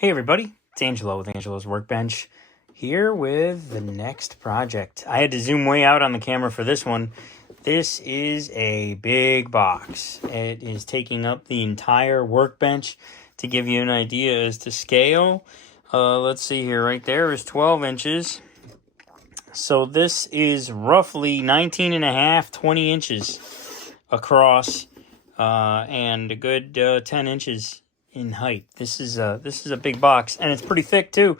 Hey everybody, it's Angelo with Angelo's Workbench here with the next project. I had to zoom way out on the camera for this one. This is a big box. It is taking up the entire workbench. To give you an idea as to scale, let's see here, right there is 12 inches. So this is roughly 19 and a half, 20 inches across and a good 10 inches in height. This is a big box, and it's pretty thick too.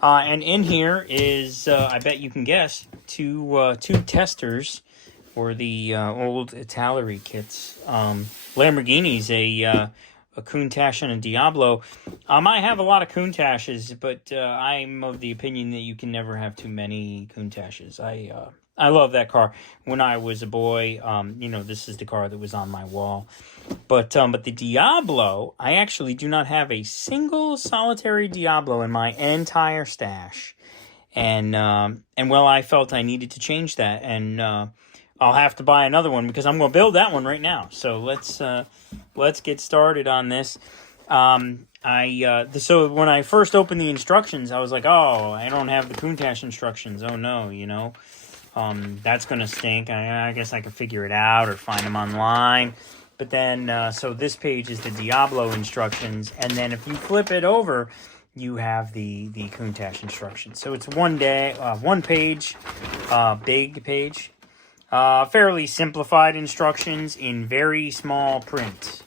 And in here is, I bet you can guess, two testors for the old Italeri kits. Lamborghini's a Countach and a Diablo. I have a lot of Countaches, but I'm of the opinion that you can never have too many Countaches. I love that car. When I was a boy, this is the car that was on my wall. But the Diablo, I actually do not have a single solitary Diablo in my entire stash. And I felt I needed to change that, and I'll have to buy another one because I'm going to build that one right now. So let's get started on this. So when I first opened the instructions, I was like, oh, I don't have the Countach instructions. Oh no, that's going to stink. I guess I could figure it out or find them online. But then, so this page is the Diablo instructions, and then if you flip it over, you have the Countach instructions. So it's one page, big page, fairly simplified instructions in very small print.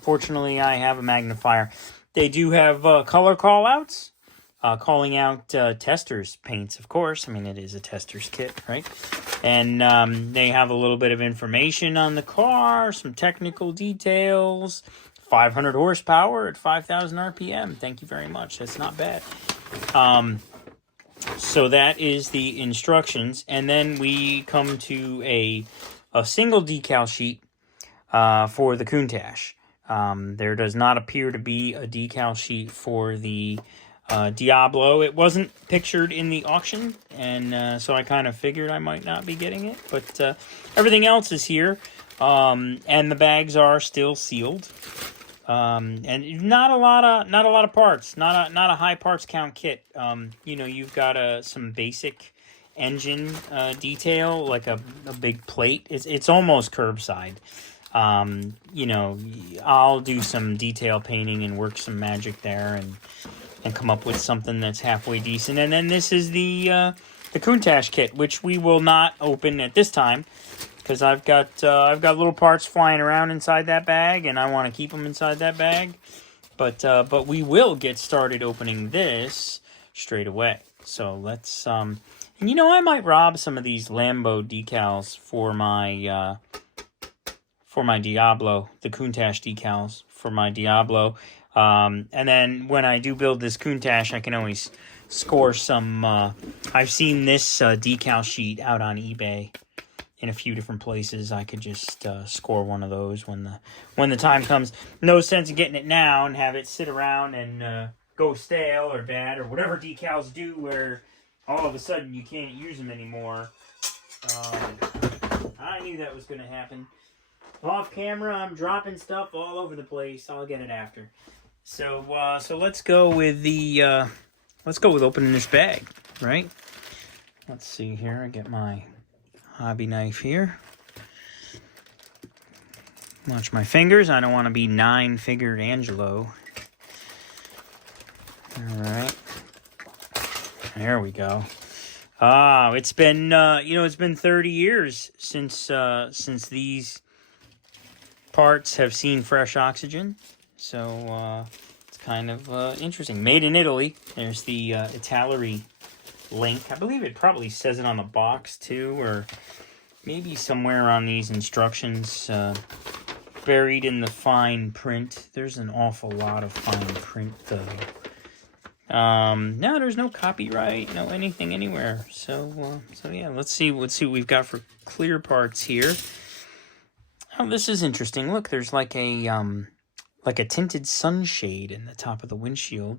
Fortunately, I have a magnifier. They do have color callouts. Calling out Testors paints, of course. I mean, it is a Testors kit, right? And they have a little bit of information on the car, some technical details, 500 horsepower at 5,000 RPM. Thank you very much. That's not bad. So that is the instructions. And then we come to a single decal sheet for the Countach. There does not appear to be a decal sheet for the Diablo. It wasn't pictured in the auction, and so I kind of figured I might not be getting it, but everything else is here, and the bags are still sealed, and not a lot of parts, not a high parts count kit. You've got some basic engine detail, like a big plate. It's almost curbside. I'll do some detail painting and work some magic there, and come up with something that's halfway decent. And then this is the Countach kit, which we will not open at this time because I've got little parts flying around inside that bag, and I want to keep them inside that bag. But we will get started opening this straight away. So let's I might rob some of these Lambo decals for my Diablo, the Countach decals for my Diablo. And then when I do build this Countach, I can always score some. I've seen this decal sheet out on eBay in a few different places. I could just score one of those when the time comes. No sense in getting it now and have it sit around and go stale or bad or whatever decals do, where all of a sudden you can't use them anymore. I knew that was going to happen. Off camera, I'm dropping stuff all over the place. I'll get it after. So let's go with opening this bag, right? Let's see here. I get my hobby knife here. Watch my fingers. I don't want to be 9-fingered Angelo. All right. There we go. It's been it's been 30 years since these parts have seen fresh oxygen, so it's kind of interesting. Made in Italy. There's the Italeri link. I believe it probably says it on the box too, or maybe somewhere on these instructions, buried in the fine print. There's an awful lot of fine print though. No, there's no copyright, no anything anywhere. So yeah, let's see what we've got for clear parts here. Oh, this is interesting. Look, there's like a tinted sunshade in the top of the windshield,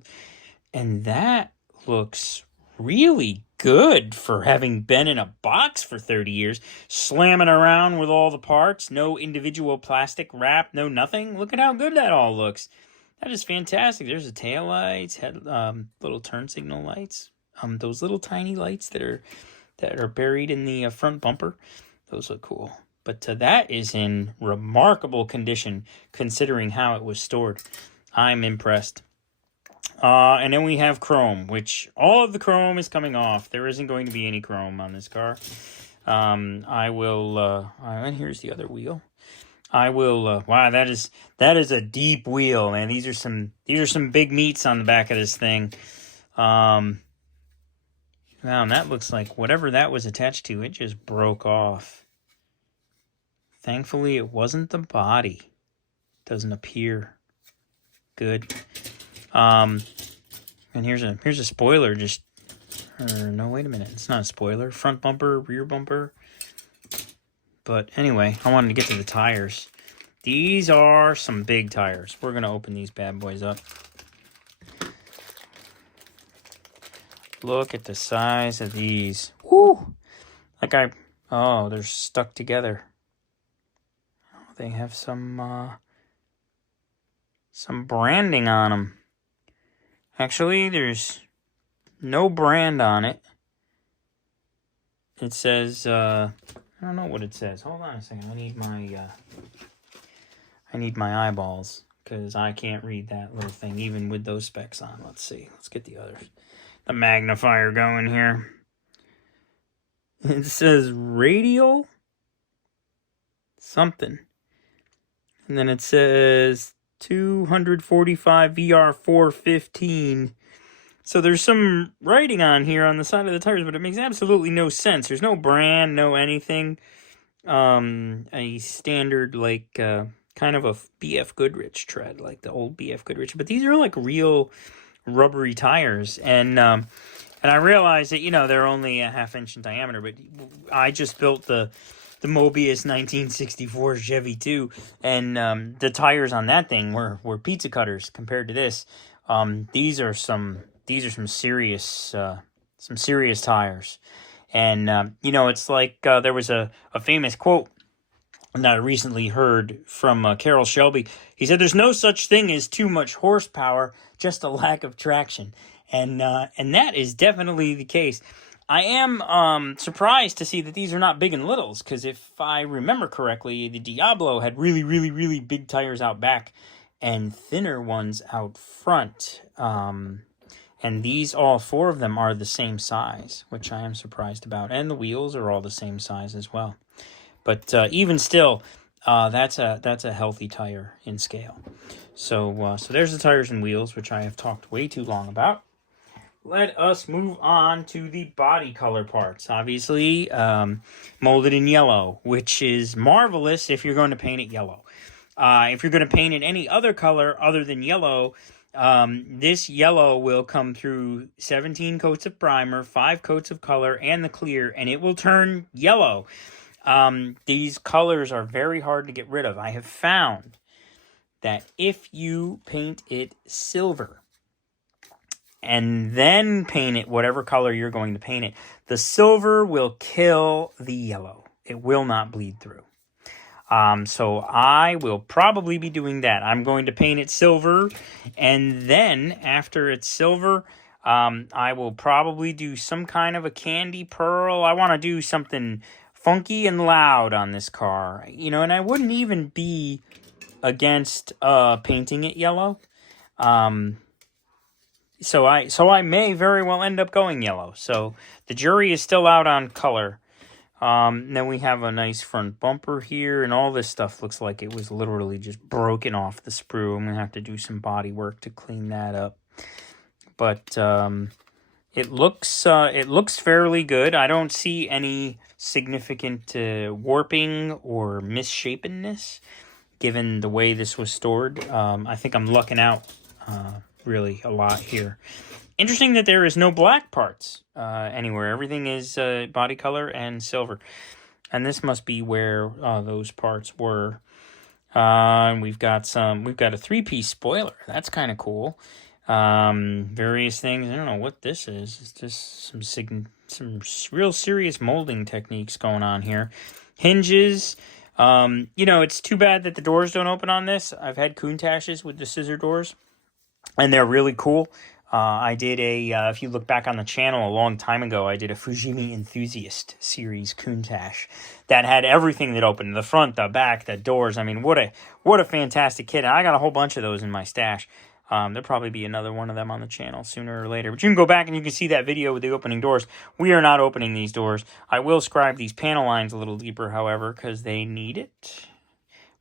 and that looks really good for having been in a box for 30 years, slamming around with all the parts, no individual plastic wrap, no nothing. Look at how good that all looks. That is fantastic. There's the tail lights, little turn signal lights. Those little tiny lights that are buried in the front bumper. Those look cool. But that is in remarkable condition considering how it was stored. I'm impressed. And then we have chrome, which all of the chrome is coming off. There isn't going to be any chrome on this car. I will, and here's the other wheel. I will, wow, that is a deep wheel, man. These are some big meats on the back of this thing. Wow, and that looks like whatever that was attached to, it just broke off. Thankfully, it wasn't the body. Doesn't appear. Good. And here's a spoiler. No, wait a minute. It's not a spoiler. Front bumper, rear bumper. But anyway, I wanted to get to the tires. These are some big tires. We're gonna open these bad boys up. Look at the size of these. Woo! Oh, they're stuck together. Oh, they have some branding on them. Actually, there's no brand on it. It says, I don't know what it says. Hold on a second. I need my eyeballs because I can't read that little thing even with those specs on. Let's see. Let's get the magnifier going here. It says radial something. And then it says 245 VR 415. So there's some writing on here on the side of the tires, but it makes absolutely no sense. There's no brand, no anything. A standard, like, kind of a BF Goodrich tread, like the old BF Goodrich. But these are like real rubbery tires. And I realize that, they're only a half-inch in diameter, but I just built the Mobius 1964 Chevy 2, and the tires on that thing were pizza cutters compared to this. These are some serious tires. And it's like there was a famous quote that I recently heard from Carroll Shelby. He said, "There's no such thing as too much horsepower, just a lack of traction." And that is definitely the case. I am surprised to see that these are not big and littles, because if I remember correctly, the Diablo had really, really, really big tires out back and thinner ones out front. And these, all four of them, are the same size, which I am surprised about. And the wheels are all the same size as well. But even still, that's a healthy tire in scale. So there's the tires and wheels, which I have talked way too long about. Let us move on to the body color parts. Obviously, molded in yellow, which is marvelous if you're going to paint it yellow. If you're going to paint it any other color other than yellow, this yellow will come through 17 coats of primer, 5 coats of color, and the clear, and it will turn yellow. These colors are very hard to get rid of. I have found that if you paint it silver and then paint it whatever color you're going to paint it, the silver will kill the yellow. It will not bleed through. So I will probably be doing that. I'm going to paint it silver, and then after it's silver, I will probably do some kind of a candy pearl. I want to do something funky and loud on this car, and I wouldn't even be against painting it yellow. So I may very well end up going yellow. So the jury is still out on color. Then we have a nice front bumper here, and all this stuff looks like it was literally just broken off the sprue. I'm gonna have to do some body work to clean that up. But it looks fairly good. I don't see any significant warping or misshapenness, given the way this was stored. I think I'm lucking out really a lot here. Interesting that there is no black parts anywhere. Everything is body color and silver. And this must be where those parts were. And we've got a 3-piece spoiler. That's kind of cool. Various things. I don't know what this is. It's just some real serious molding techniques going on here. Hinges. It's too bad that the doors don't open on this. I've had Countaches with the scissor doors. and they're really cool. I did if you look back on the channel a long time ago, I did a Fujimi Enthusiast series Countach that had everything that opened, the front, the back, the doors. I mean, what a fantastic kit. And I got a whole bunch of those in my stash. There'll probably be another one of them on the channel sooner or later. But you can go back and you can see that video with the opening doors. We are not opening these doors. I will scribe these panel lines a little deeper, however, because they need it.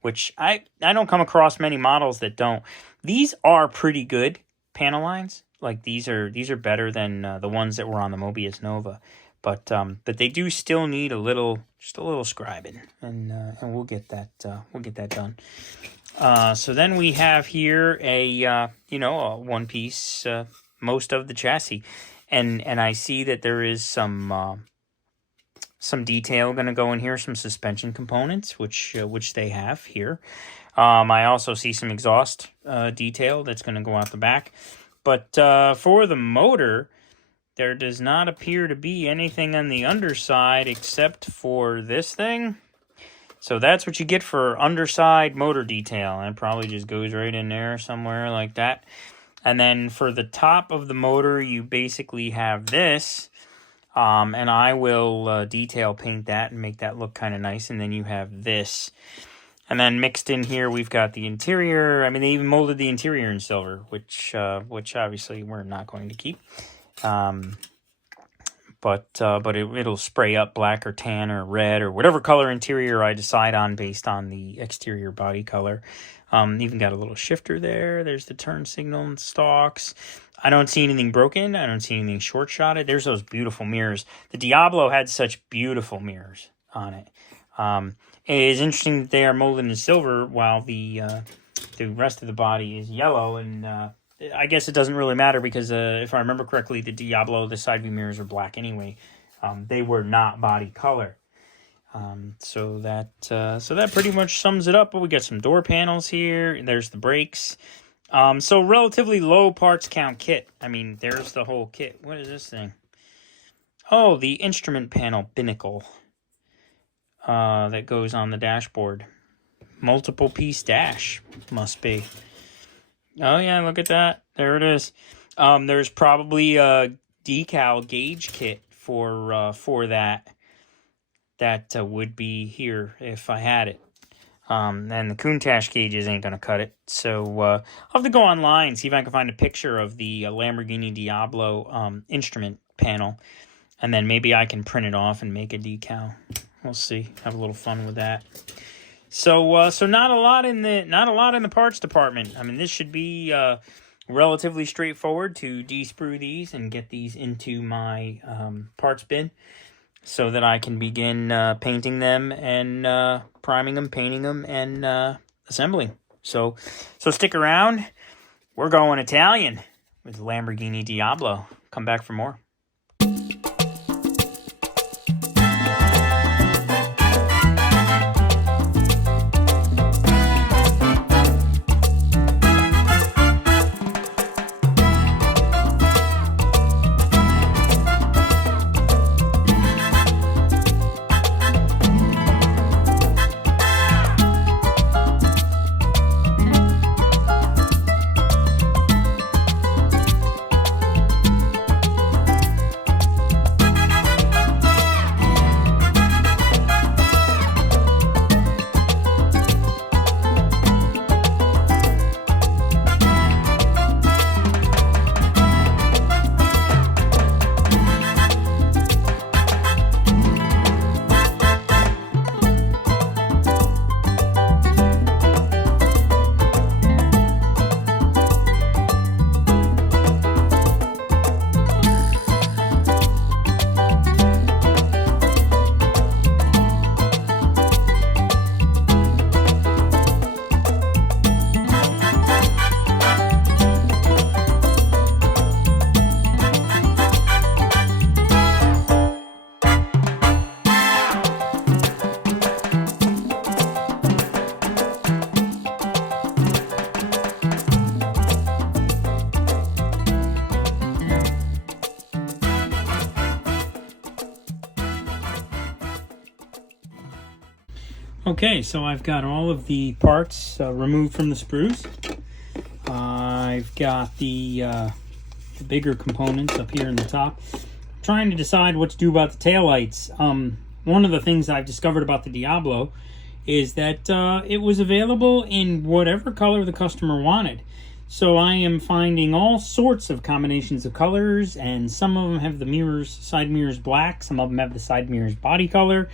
Which I don't come across many models that don't. These are pretty good panel lines. Like these are better than the ones that were on the Mobius Nova, but they do still need just a little scribing, and we'll get that done. So then we have here a one piece, most of the chassis, and I see that there is some detail going to go in here, some suspension components, which they have here. I also see some exhaust detail that's going to go out the back. But for the motor, there does not appear to be anything on the underside except for this thing. So that's what you get for underside motor detail. And it probably just goes right in there somewhere like that. And then for the top of the motor, you basically have this. And I will detail paint that and make that look kind of nice. And then you have this. And then mixed in here, we've got the interior. I mean, they even molded the interior in silver, which obviously we're not going to keep. But it'll spray up black or tan or red or whatever color interior I decide on based on the exterior body color. Even got a little shifter there. There's the turn signal and stalks. I don't see anything broken. I don't see anything short-shotted. There's those beautiful mirrors. The Diablo had such beautiful mirrors on it. It is interesting that they are molded in silver while the rest of the body is yellow, and I guess it doesn't really matter because if I remember correctly, the Diablo, the side view mirrors are black anyway. They were not body color. So that pretty much sums it up. But we got some door panels here. There's the brakes. So relatively low parts count kit. I mean, there's the whole kit. What is this thing? Oh, the instrument panel binnacle. That goes on the dashboard. Multiple piece dash must be. Oh yeah, look at that. There it is. There's probably a decal gauge kit for that would be here if I had it. And the Countach gauges ain't gonna cut it. So I'll have to go online, see if I can find a picture of the Lamborghini Diablo instrument panel, and then maybe I can print it off and make a decal. We'll see. Have a little fun with that. So not a lot in the parts department. I mean, this should be relatively straightforward to de-sprue these and get these into my parts bin, so that I can begin painting them and priming them, painting them, and assembling. So stick around. We're going Italian with Lamborghini Diablo. Come back for more. Okay, so I've got all of the parts removed from the sprues. I I've got the bigger components up here in the top. I'm trying to decide what to do about the taillights. One of the things I've discovered about the Diablo is that it was available in whatever color the customer wanted. So I am finding all sorts of combinations of colors, and some of them have the mirrors, side mirrors black, some of them have the side mirrors body color,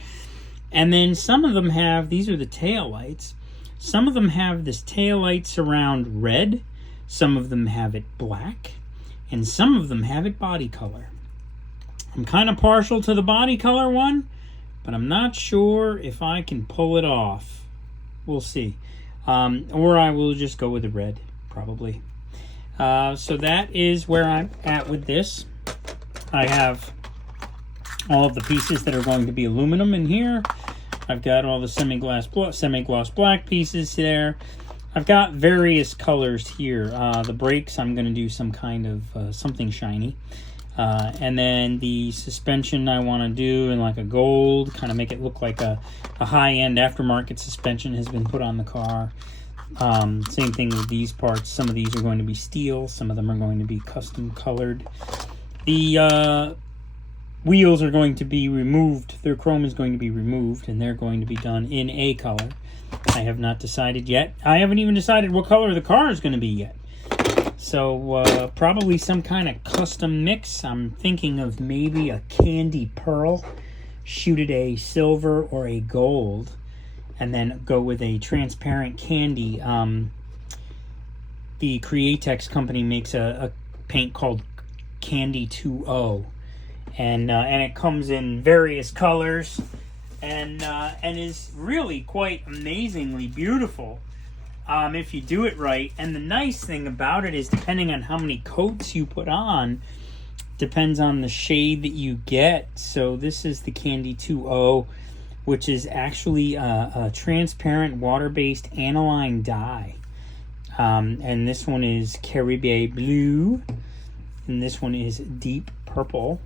and then some of them have, these are the tail lights, some of them have this tail light surround red, some of them have it black, and some of them have it body color. I'm kind of partial to the body color one, but I'm not sure if I can pull it off. We'll see. Or I will just go with the red, probably. So that is where I'm at with this. I have all of the pieces that are going to be aluminum in here. I've got all the semi-gloss black pieces there. I've got various colors here. The brakes, I'm going to do some kind of something shiny. And then the suspension I want to do in like a gold, kind of make it look like a high-end aftermarket suspension has been put on the car. Same thing with these parts. Some of these are going to be steel. Some of them are going to be custom colored. The wheels are going to be removed. Their chrome is going to be removed, and they're going to be done in a color. I have not decided yet. I haven't even decided what color the car is going to be yet. So probably some kind of custom mix. I'm thinking of maybe a candy pearl, shoot it a silver or a gold, and then go with a transparent candy. The Createx company makes a paint called Candy 2O, and it comes in various colors, and is really quite amazingly beautiful if you do it right. And the nice thing about it is, depending on how many coats you put on, depends on the shade that you get. So this is the Candy 2O, which is actually a transparent water-based aniline dye. And this one is Caribe Blue, and this one is Deep Purple,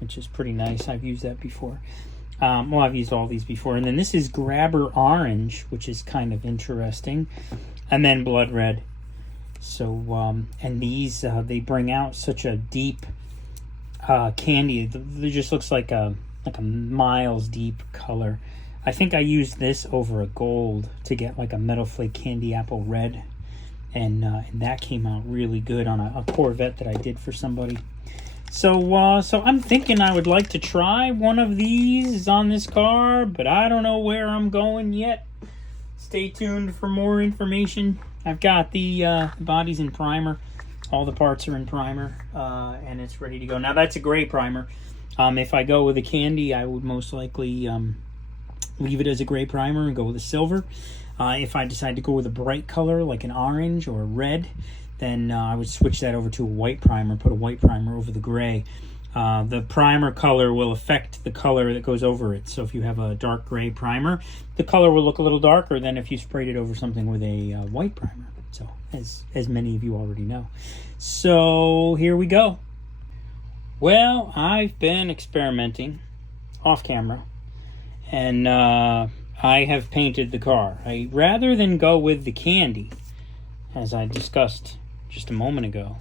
which is pretty nice. I've used that before. Well, I've used all these before. And then this is Grabber Orange, which is kind of interesting. And then Blood Red. So, and these, they bring out such a deep candy. It just looks like a miles deep color. I think I used this over a gold to get like a Metal Flake Candy Apple Red. And that came out really good on a Corvette that I did for somebody. So, so I'm thinking I would like to try one of these on this car, but I don't know where I'm going yet. Stay tuned for more information. I've got the bodies in primer. All the parts are in primer, and it's ready to go. Now, that's a gray primer. If I go with a candy, I would most likely leave it as a gray primer and go with a silver. If I decide to go with a bright color, like an orange or a red, then I would switch that over to a white primer, put a white primer over the gray. The primer color will affect the color that goes over it. So if you have a dark gray primer, the color will look a little darker than if you sprayed it over something with a white primer. So, as many of you already know. So, here we go. Well, I've been experimenting off camera, and I have painted the car. Rather than go with the candy, as I discussed just a moment ago,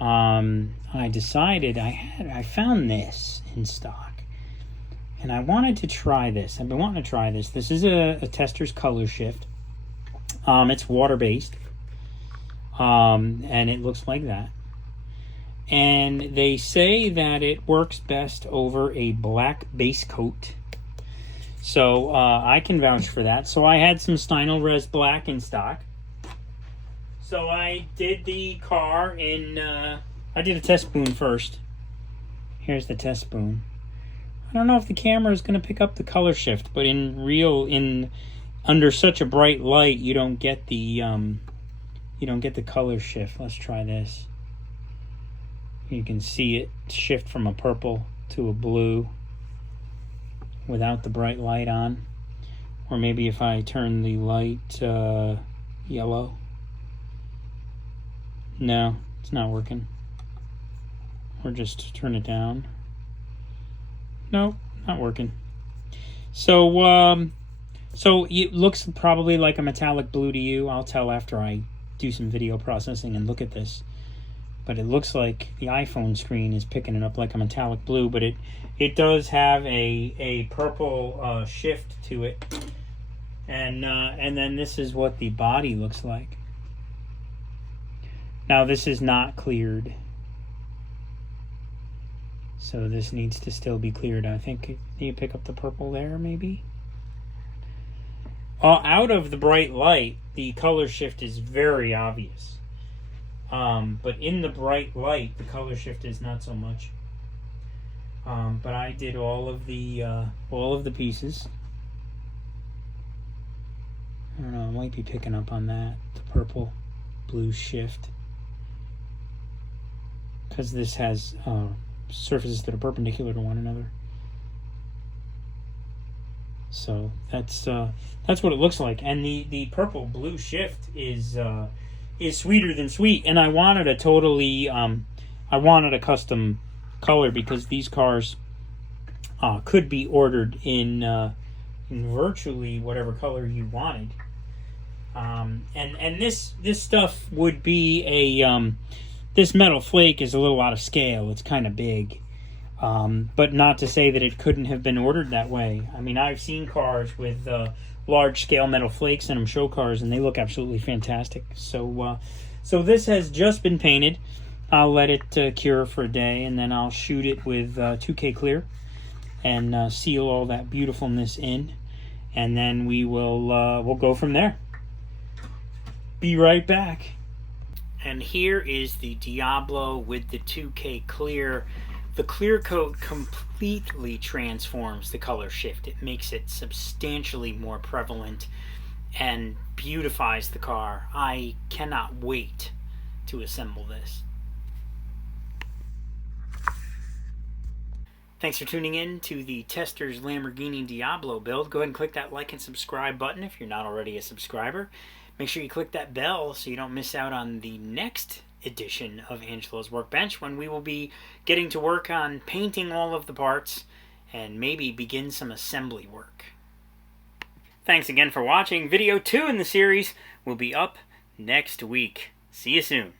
I decided I found this in stock, and I wanted to try this. I've been wanting to try this. This is a Testors color shift. It's water-based, and it looks like that. And they say that it works best over a black base coat. So I can vouch for that. So I had some Stynel Res Black in stock. So I did the car in, I did a test spoon first. Here's the test spoon. I don't know if the camera is going to pick up the color shift, but under such a bright light, you don't get the color shift. Let's try this. You can see it shift from a purple to a blue without the bright light on. Or maybe if I turn the light yellow. No, it's not working. Or just turn it down. No, not working. So, so it looks probably like a metallic blue to you. I'll tell after I do some video processing and look at this. But it looks like the iPhone screen is picking it up like a metallic blue, but it does have a purple shift to it. And then this is what the body looks like. Now this is not cleared, so this needs to still be cleared. I think you pick up the purple there, maybe. Out of the bright light, the color shift is very obvious. But in the bright light, the color shift is not so much. But I did all of the pieces. I don't know, I might be picking up on that, the purple blue shift, because this has surfaces that are perpendicular to one another. So that's what it looks like. And the purple blue shift is sweeter than sweet. And I wanted a custom color, because these cars could be ordered in virtually whatever color you wanted. And this stuff would be this metal flake is a little out of scale. It's kind of big. But not to say that it couldn't have been ordered that way. I mean, I've seen cars with large scale metal flakes in them, show cars, and they look absolutely fantastic. So this has just been painted. I'll let it cure for a day, and then I'll shoot it with 2K clear and seal all that beautifulness in, and then we'll go from there. Be right back. And here is the Diablo with the 2K clear. The clear coat completely transforms the color shift. It makes it substantially more prevalent and beautifies the car. I cannot wait to assemble this. Thanks for tuning in to the Testors Lamborghini Diablo build. Go ahead and click that like and subscribe button if you're not already a subscriber. Make sure you click that bell so you don't miss out on the next edition of Angelo's Workbench, when we will be getting to work on painting all of the parts and maybe begin some assembly work. Thanks again for watching. Video 2 in the series will be up next week. See you soon.